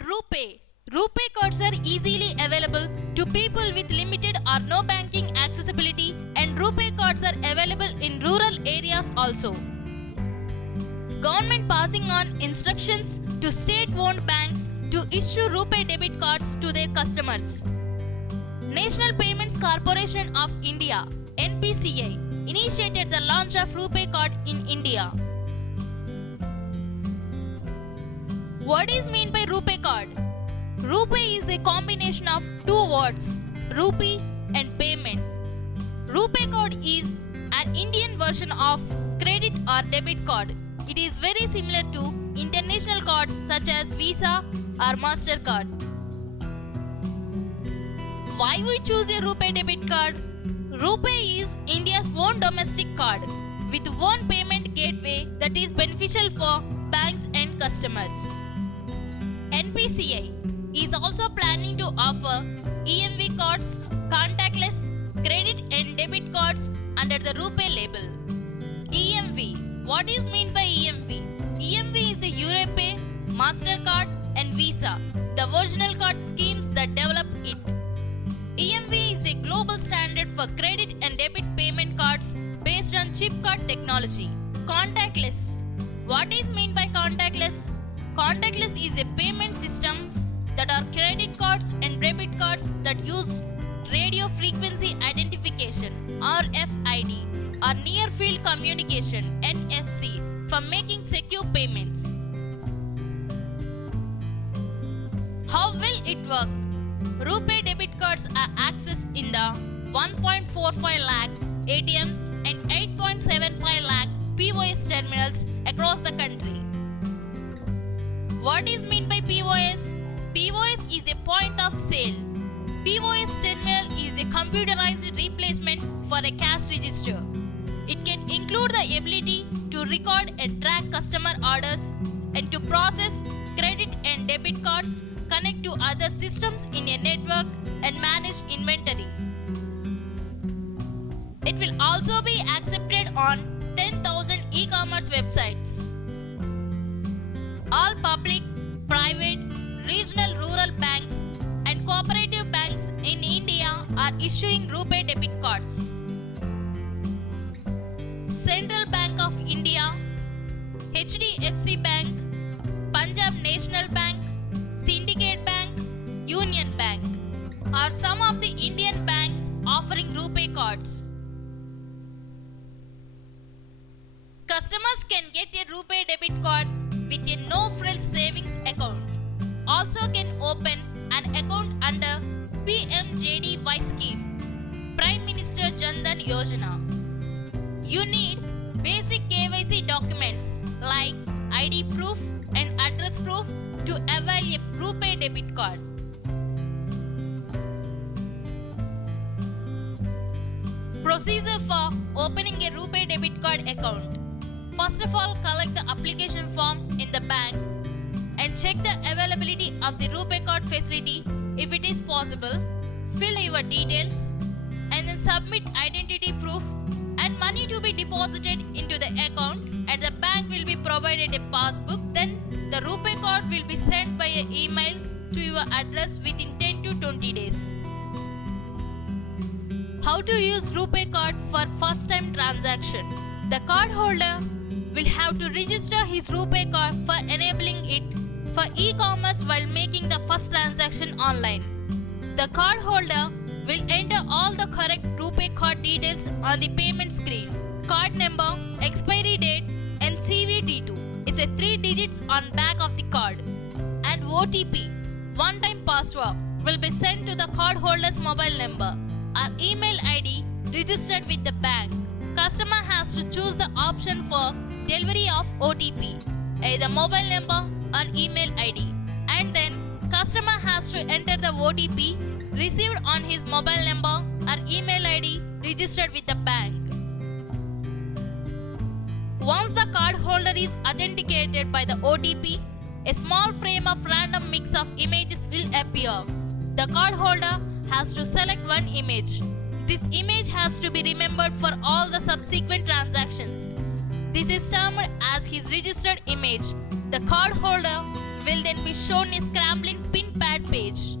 RuPay. RuPay cards are easily available to people with limited or no banking accessibility, and RuPay cards are available in rural areas also. Government passing on instructions to state-owned banks to issue RuPay debit cards to their customers. National Payments Corporation of India (NPCI) initiated the launch of RuPay card in India. What is meant by RuPay card? RuPay is a combination of two words, rupee and payment. RuPay card is an Indian version of credit or debit card. It is very similar to international cards such as Visa or MasterCard. Why we choose a RuPay debit card? RuPay is India's own domestic card with one payment gateway that is beneficial for banks and customers. NPCI is also planning to offer EMV cards, contactless credit and debit cards under the RuPay label. EMV. What is meant by EMV? EMV is a Europay, MasterCard and Visa, the original card schemes that developed it. EMV is a global standard for credit and debit payment cards based on chip card technology. Contactless. What is meant by contactless? Contactless is a payment systems that are credit cards and debit cards that use radio frequency identification (RFID) or near field communication (NFC) for making secure payments. How will it work? RuPay debit cards are accessed in the 1.45 lakh ATMs and 8.75 lakh POS terminals across the country. What is meant by POS? POS is a point of sale. POS terminal is a computerized replacement for a cash register. It can include the ability to record and track customer orders and to process credit and debit cards, connect to other systems in a network and manage inventory. It will also be accepted on 10,000 e-commerce websites. All public, private, regional rural banks and cooperative banks in India are issuing RuPay debit cards. Central Bank of India, HDFC Bank, Punjab National Bank, Syndicate Bank, Union Bank are some of the Indian banks offering RuPay cards. Customers can get a RuPay debit card with a no-frills savings account. Also can open an account under PMJDY scheme, Prime Minister Dhaan Yojna. You need basic KYC documents like ID proof and address proof to avail a RuPay debit card. Procedure for opening a RuPay debit card account. First of all, collect the application form in the bank and check the availability of the RuPay card facility if it is possible. Fill your details and then submit identity proof and money to be deposited into the account, and the bank will be provided a passbook. Then the RuPay card will be sent by an email to your address within 10 to 20 days. How to use RuPay card for first time transaction? The card holder will have to register his RuPay card for enabling it for e-commerce while making the first transaction online. The card holder will enter all the correct RuPay card details on the payment screen. Card number, expiry date and CVV2. It's a 3 digits on back of the card. And OTP, one-time password, will be sent to the card holder's mobile number or email ID registered with the bank. Customer has to choose the option for delivery of OTP, either mobile number or email ID, and then customer has to enter the OTP received on his mobile number or email ID registered with the bank. Once the card holder is authenticated by the OTP, a small frame of random mix of images will appear. The card holder has to select one image. This image has to be remembered for all the subsequent transactions. This is termed as his registered image. The card holder will then be shown a scrambling PIN pad page.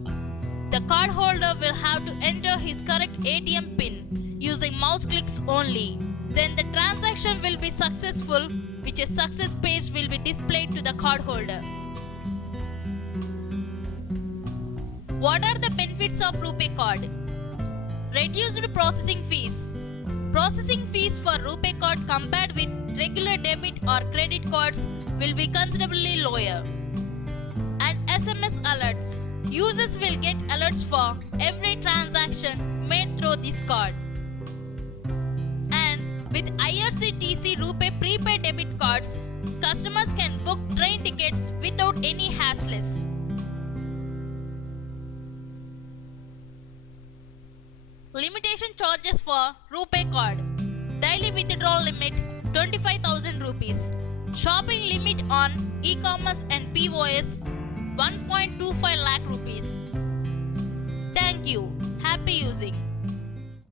The cardholder will have to enter his correct ATM PIN using mouse clicks only. Then the transaction will be successful, which a success page will be displayed to the cardholder. What are the benefits of RuPay Card? Reduced processing fees. Processing fees for RuPay Card compared with regular debit or credit cards will be considerably lower. And SMS alerts. Users will get alerts for every transaction made through this card. And with IRCTC RuPay prepaid debit cards, customers can book train tickets without any hassles. Limitation charges for RuPay Card. Daily withdrawal limit 25,000 rupees. Shopping limit on e-commerce and POS 1.25 lakh rupees. Thank you. Happy using.